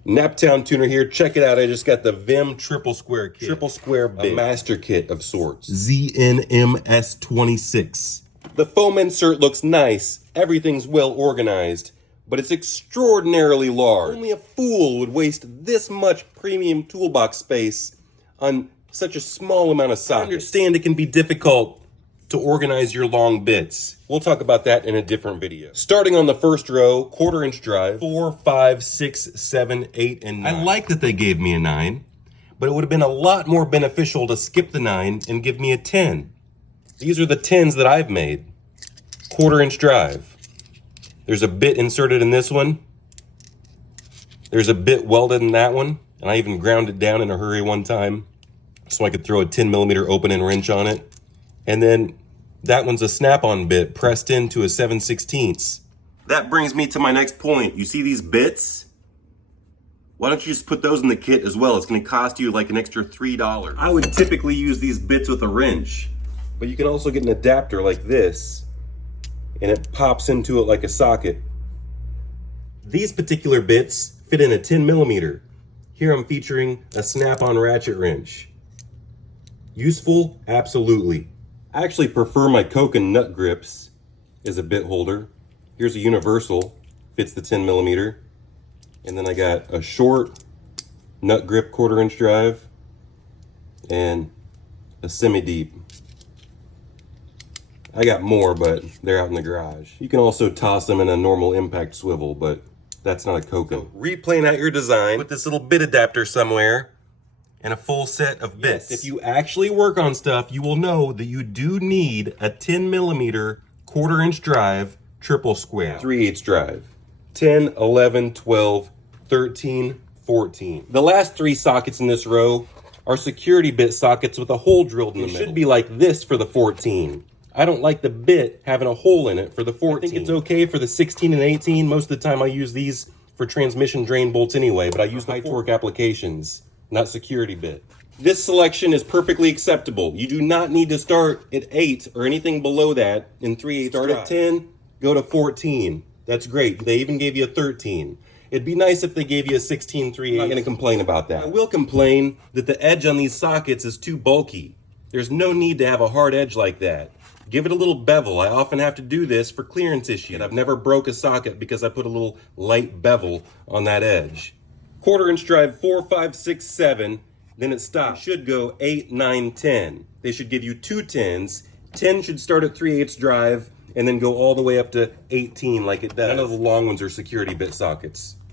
Naptown tuner here. Check it out. I just got the VIM triple square kit. Triple square bit. A master kit of sorts. ZXNMS26. The foam insert looks nice. Everything's well organized, but it's extraordinarily large. Only a fool would waste this much premium toolbox space on such a small amount of sockets. I understand it can be difficult to organize your long bits. We'll talk about that in a different video. Starting on the first row, 1/4" drive, 4, 5, 6, 7, 8, and 9. I like that they gave me a 9, but it would have been a lot more beneficial to skip the 9 and give me a 10. These are the 10s that I've made. 1/4" drive. There's a bit inserted in this one. There's a bit welded in that one, and I even ground it down in a hurry one time so I could throw a 10mm open-end wrench on it. And then that one's a snap-on bit pressed into a 7/16. That brings me to my next point. You see these bits? Why don't you just put those in the kit as well? It's gonna cost you like an extra $3. I would typically use these bits with a wrench, but you can also get an adapter like this, and it pops into it like a socket. These particular bits fit in a 10mm. Here I'm featuring a snap-on ratchet wrench. Useful? Absolutely. I actually prefer my Coke and nut grips as a bit holder. Here's a universal, fits the 10mm. And then I got a short nut grip 1/4" drive and a semi-deep. I got more, but they're out in the garage. You can also toss them in a normal impact swivel, but that's not a Coke. So replan out your design with this little bit adapter somewhere and a full set of bits. Yes, if you actually work on stuff, you will know that you do need a 10mm 1/4" drive triple square. 3/8 drive. 10, 11, 12, 13, 14. The last 3 sockets in this row are security bit sockets with a hole drilled in the middle. It should be like this for the 14. I don't like the bit having a hole in it for the 14. I think it's okay for the 16 and 18. Most of the time I use these for transmission drain bolts anyway, but I use high torque applications, not security bit. This selection is perfectly acceptable. You do not need to start at 8 or anything below that in 3/8. Start at 10, go to 14. That's great. They even gave you a 13. It'd be nice if they gave you a 16 3/8. I'm not gonna complain about that. I will complain that the edge on these sockets is too bulky. There's no need to have a hard edge like that. Give it a little bevel. I often have to do this for clearance issues. I've never broke a socket because I put a little light bevel on that edge. 1/4" drive 4, 5, 6, 7, then it stops. It should go 8, 9, 10. They should give you 2 10s. 10 should start at 3/8 drive and then go all the way up to 18 like it does. None of the long ones are security bit sockets.